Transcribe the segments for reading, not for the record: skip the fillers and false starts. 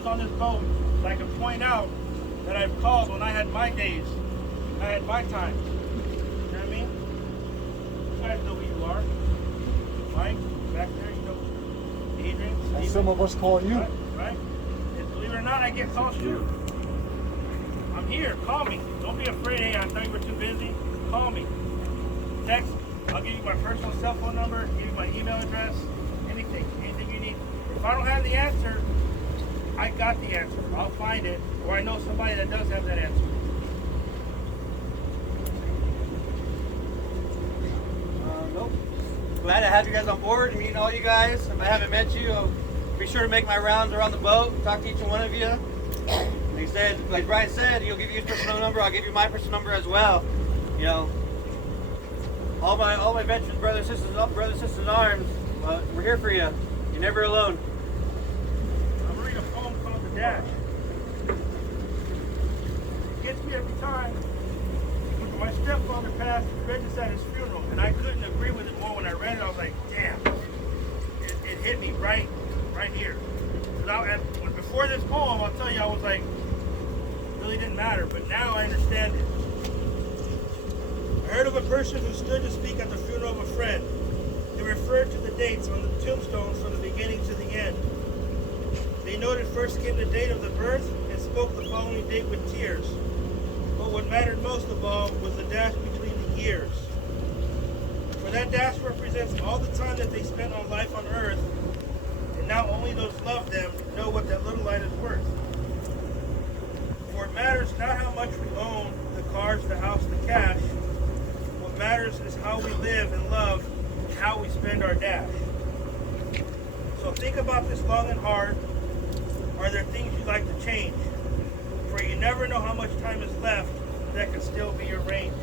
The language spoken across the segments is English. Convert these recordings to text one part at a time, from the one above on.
brothers on this boat that I can point out that I've called when I had my days, I had my times. You know what I mean? You guys know who you are. Mike, back there, you know. Adrian, And Steven. some of us call you. Right? And believe it or not, I get calls too. I'm here. Call me. Don't be afraid. Hey, I thought you were too busy. Call me. Text. I'll give you my personal cell phone number, give you my email address, anything you need. If I don't have the answer, I got the answer. I'll find it, or I know somebody that does have that answer. Nope. Glad to have you guys on board and meeting all you guys. If I haven't met you, I'll be sure to make my rounds around the boat, talk to each one of you. Like he said, like Brian said, he'll give you his personal number. I'll give you my personal number as well. You know, all my veterans, brothers, sisters in arms. We're here for you. You're never alone. I'm gonna read a poem called The Dash. It gets me every time. When my stepfather passed, we read this at his funeral, and I couldn't agree with it more. When I read it, I was like, damn. It hit me right here. Before this poem, I'll tell you, I was like, it really didn't matter, but now I understand it. I heard of a person who stood to speak at the funeral of a friend. They referred to the dates on the tombstones from the beginning to the end. They noted first came the date of the birth and spoke the following date with tears. But what mattered most of all was the dash between the years. For that dash represents all the time that they spent on life on earth, and now only those loved them know what that little light is worth. For it matters not how much we own, the cars, the house, the cash. What matters is how we live and love and how we spend our dash. So think about this long and hard. Are there things you'd like to change? For you never know how much time is left that can still be arranged.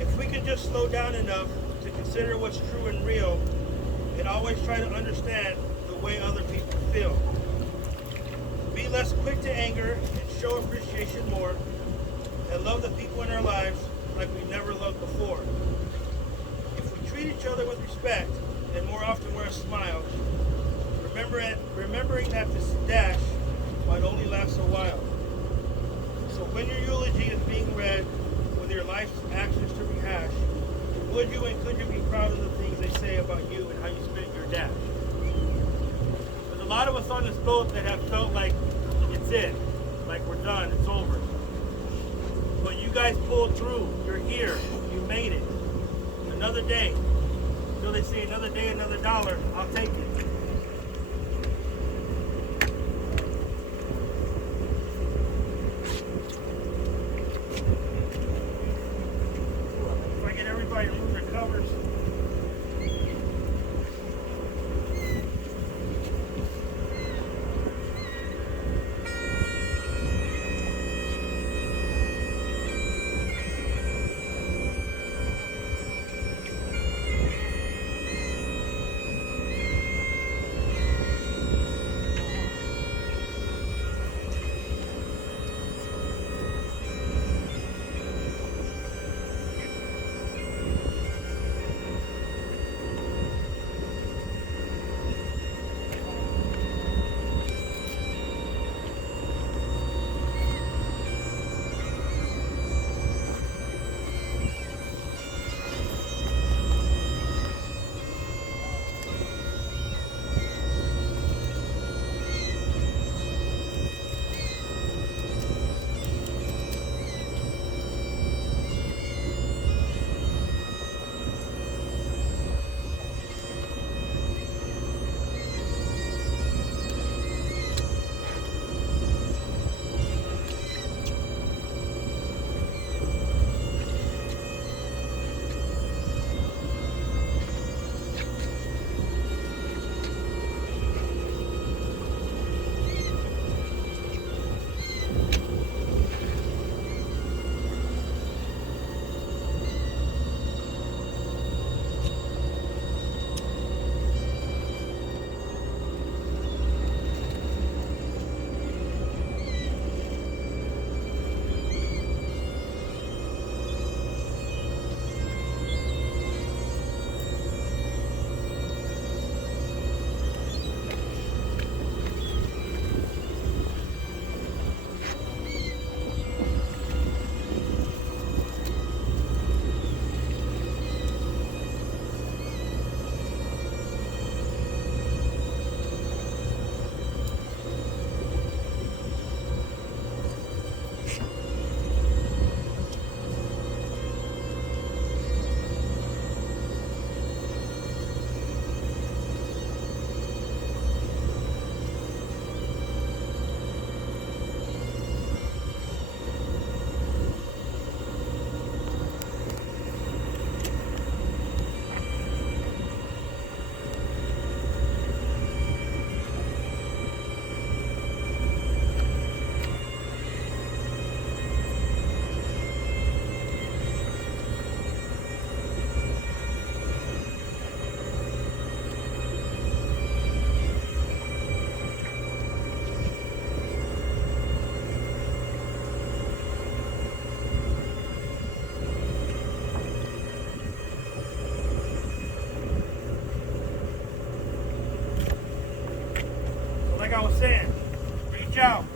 If we can just slow down enough to consider what's true and real, and always try to understand the way other people feel. Be less quick to anger and show appreciation more, and love the people in our lives like we've never loved before. If we treat each other with respect and more often wear a smile, remembering that this dash might only last a while. So when your eulogy is being read with your life's actions to rehash, would you and could you be proud of the things they say about you and how you spent your dash? There's a lot of us on this boat that have felt like it's it, like we're done, it's over. But you guys pulled through. You're here. You made it. Another day. Until they say another day, another dollar, I'll take it. If I get everybody to move their covers. I was saying, reach out.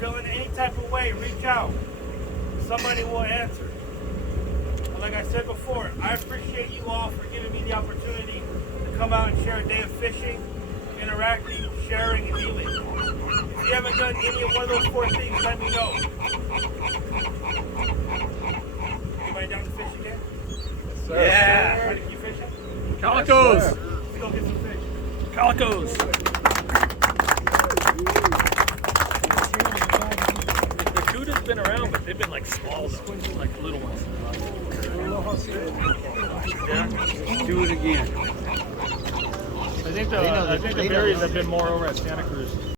Feeling any type of way, reach out. Somebody will answer. And like I said before, I appreciate you all for giving me the opportunity to come out and share a day of fishing, interacting, sharing, and healing. If you haven't done any of one of those 4 things, let me know. Anybody down to fish again? Yes, sir. Yeah. You fishing? Calicos. Yes, sir. Let's go get some fish. Calicos. The Cuda's been around, but they've been like small though, like little ones. Yeah. Do it again. I think the berries have been more over at Santa Cruz.